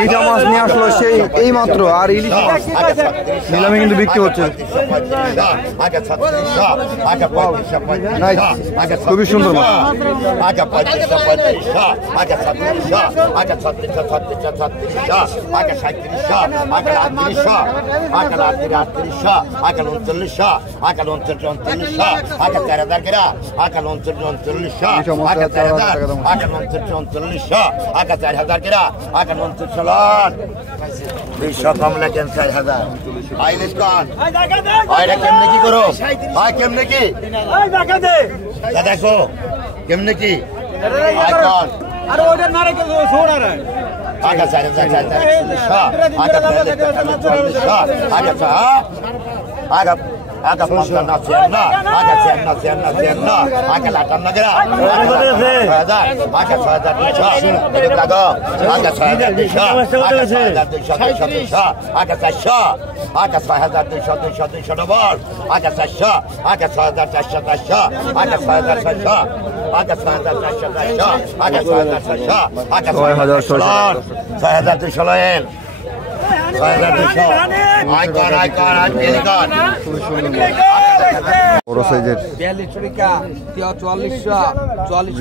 রিঠা মাছ নিয়ে আসলো সেই এই মাত্র, আর ইলিশ মাছ নিলামে কিন্তু বিক্রি হচ্ছে। খুবই সুন্দর মাছ। কমলা কেন 4000 আইলিশ কন আইরা কেমনে কি করো ভাই কেমনে কি দেখো কেমনে কি আইকন আরে ওটা নারে কে ছোড়া রে আগা 4000 আগা 4000 আগা aga pantana cena aga cena aga latan nagara aga sada disha edek lago aga sada disha aga tasha aga sada disha double aga tasha aga sada tasha aga sada tasha aga sada tasha aga sada tasha aga 6000 disha lain বড় সাইজের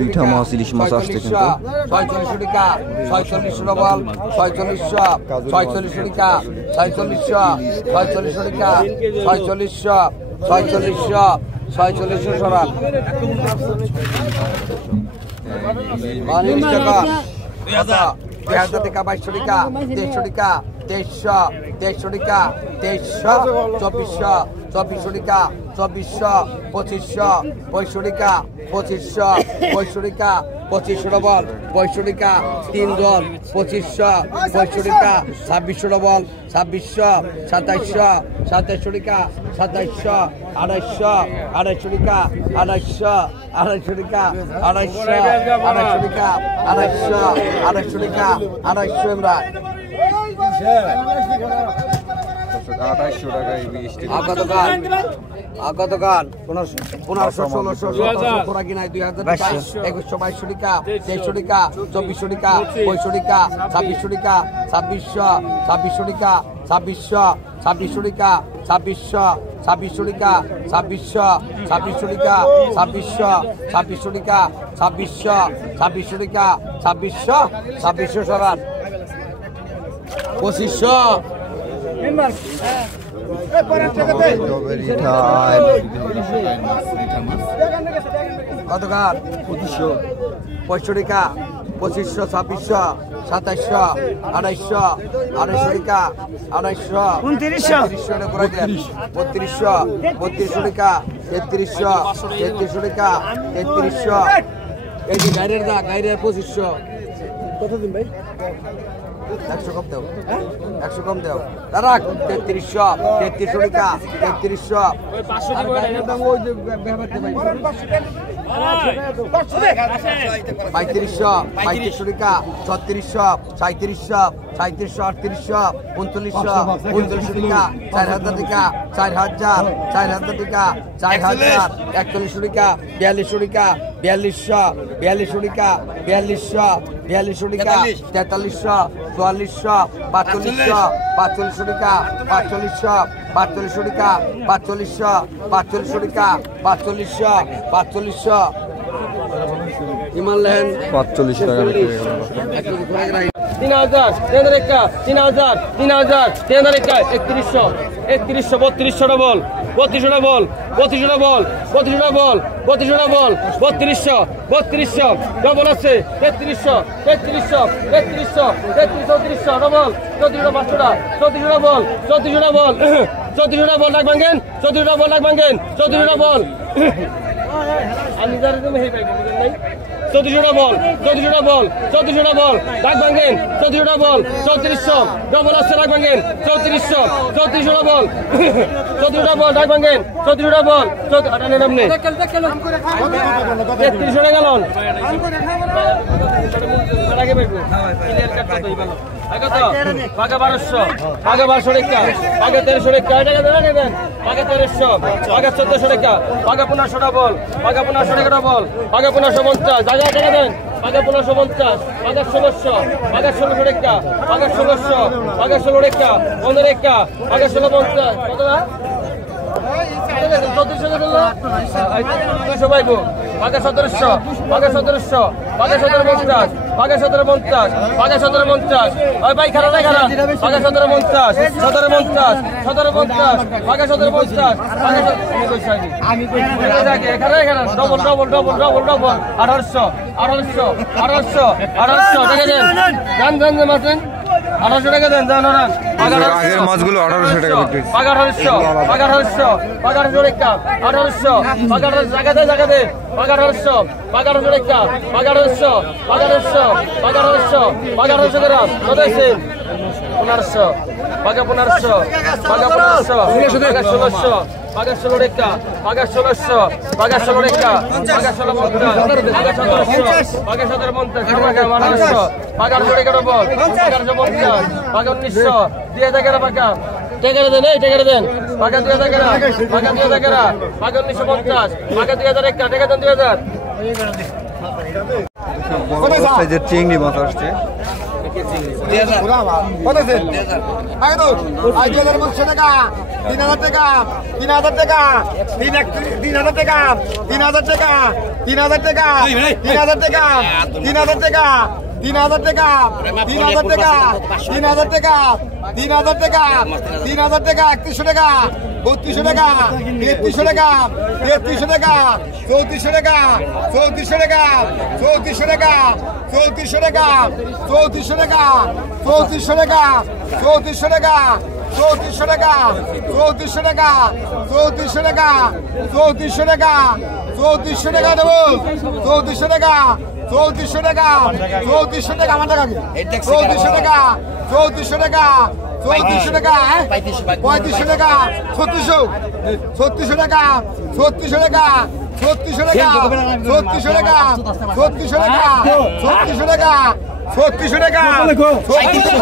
রিঠা মাছ ইলিশ মাছ আসছে কিন্তু 46 টাকা 46 double 46 টাকা 46 টাকা 46 সরান 42 টাকা 2000 টাকা 2200 টাকা 150 টাকা 2300 টাকা 2400 টাকা 2500 টাকা 2500 টাকা 2500 ডবল 2200 টাকা 3 জন 2500 টাকা 2600 ডবল 2600 2700 টাকা 2700 2800 টাকা 2800 টাকা 250 টাকা 250 টাকা 250 ইমরান 2800 টাকায় 20 টাকা আগা দোকান 1500 1600 1700 খোরাকি নাই 2000 টাকা 2100 2200 টাকা 2300 টাকা 2400 টাকা 2500 টাকা 2600 টাকা 2600 টাকা 2600 টাকা 2600 টাকা 2600 টাকা 2600 টাকা 2600 টাকা 2600 সরান 2500 কতকার 2500 টাকা 2500 2600 2700 2800 টাকা 2800 3200 টাকা 3300 টাকা 3300 এই যে গাইরের 2500 কতদিন ভাই 100 কম দাও 100 কম দাও রাখ 3300 টাকা 3300 ওই 500 দিব দাম ওই যে ব্যবহারতে ভাই 3500 টাকা 3600 3700 3800 3900 টাকা 4000 টাকা 4000 টাকা 4100 টাকা 4200 টাকা 4200 টাকা 4300 টাকা 4300 4400 4500 টাকা 4500 টাকা 4500 টাকা 4500 ইমান লেহেন 45 টাকা 3000 3200 ডবল 3200 ডবল আছে 3300 ডবল 3400 ডবল 3400 ডবল লাগ ভাঙেন 3400 লাগ ভাঙেন 3400 ডবল আমি যারা তুমি হেই পাইবো নাই 3400 ডবল লাগ ভাঙেন 3400 ডবল 3400 ডবল আছে লাগ ভাঙেন 3400 ডবল 3400 ডবল লাগ ভাঙেন 3400 ডবল 34 নাম নেই 3300 টাকা গেলন আগে পাইবো ক্লিয়ার কাট কত ভালো আগে তো আগে 1200 টাকা আগে 1300 টাকা টাকা দেন আগে 1300 আগে 1400 টাকা আগে 1500 ডবল আগে 1500 টাকা ডবল আগে 1550 টাকা দেন পাকা 1550, পাকা 1600, পাকা 1600 টাকা, পাকা 1600, পাকা 16 টাকা, 15 টাকা, পাকা 1650, কত না? 3400 টাকা দিল? 200 পাইবো, পাকা 1700, পাকা 1700, পাকা 1750, পাকা 1750, পাকা 1750, ওই ভাই খারাপ নাই খারাপ, পাকা 1750, 1750, 1750, পাকা 1750, পাকা আমি কইছি এখানে double double double double double 1800, 1800, 1800, 1800 টাকা দেন, জান জান জান মাছেন 1800 টাকা দেন, জান ওরা আগের মাছগুলো 1800 টাকা বিক্রি হচ্ছে। পাকা 1800, পাকা 1800, পাকা 1800 টাকা, 1800, পাকা 1800 জায়গা দে, পাকা 1800, পাকা 1800 টাকা, পাকা 1800, পাকা 1800, পাকা 1800, পাকা 1800 গ্রাম, কত আছে? 1500, পাকা 1500, পাকা 1500, পাকা 1600, পাকা 16 টাকা, পাকা 1600, পাকা 16 টাকা, পাকা 1650, পাকা 1700, পাকা 1750, পাকা 1800, পাকা 1800 টাকা ডবল, পাকা 1850, পাকা 1900, 2000 টাকা পাকা টেকারে দেন, এই টেকারে দেন, পাকা 2000 টাকা, পাকা 2000 টাকা, পাকা 1950, পাকা 2000 টাকা, টাকা দেন 2000। বড় সাইজের চিংড়ি মাছ আসছে। কত আছে? আগে তো 2500 টাকা, 3000 টাকা, 3000 টাকা, 3000 টাকা, 3000 টাকা, 3000 টাকা, 3000 টাকা, 3000 টাকা, 3000 টাকা, 3000 টাকা, 3000 টাকা, 3000 টাকা, 3000 টাকা, 3100 টাকা, 3200 টাকা, 3300 টাকা, 3300 টাকা, 3400 টাকা, 3400 টাকা, 3400 টাকা, 3400 টাকা, 3400 টাকা, 3400 টাকা, 3400 টাকা, 3400 টাকা, 3400 টাকা, 3400 টাকা, 3400 টাকা, 3400 টাকা দেবো, 3400 টাকা, 3400 টাকা, 3400 টাকা আমার টাকা 3400 টাকা, 3400 টাকা, 3400 টাকা, 3500 টাকা, 3600, 3600 টাকা, 3600 টাকা, 3600 টাকা, 3600 টাকা, 3600 টাকা, 3600 টাকা, 3600 টাকা, 3700 টাকা,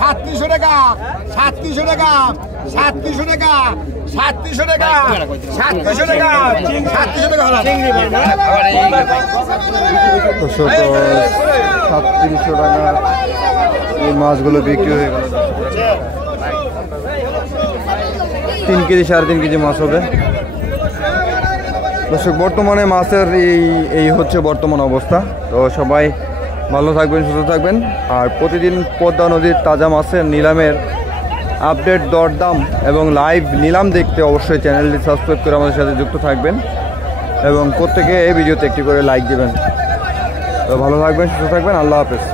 3700 টাকা, 3700 টাকা, 3700 টাকা, 3700 টাকা, 3700 টাকা, 3700 টাকা, 3700 টাকা এই মাছগুলো বিক্রি হয়ে গেল। 3 কেজি 3.5 কেজি মাছ হবে। দর্শক বর্তমানে মাছের এই হচ্ছে বর্তমান অবস্থা। তো সবাই ভালো থাকবেন, সুস্থ থাকবেন। আর প্রতিদিন পদ্মা নদীর তাজা মাছের নিলামের আপডেট, দরদাম এবং লাইভ নিলাম দেখতে অবশ্যই চ্যানেলটি সাবস্ক্রাইব করে আমাদের সাথে যুক্ত থাকবেন এবং প্রত্যেকে এই ভিডিওতে একটি করে লাইক দেবেন। তো ভালো থাকবেন, সুস্থ থাকবেন। আল্লাহ হাফেজ।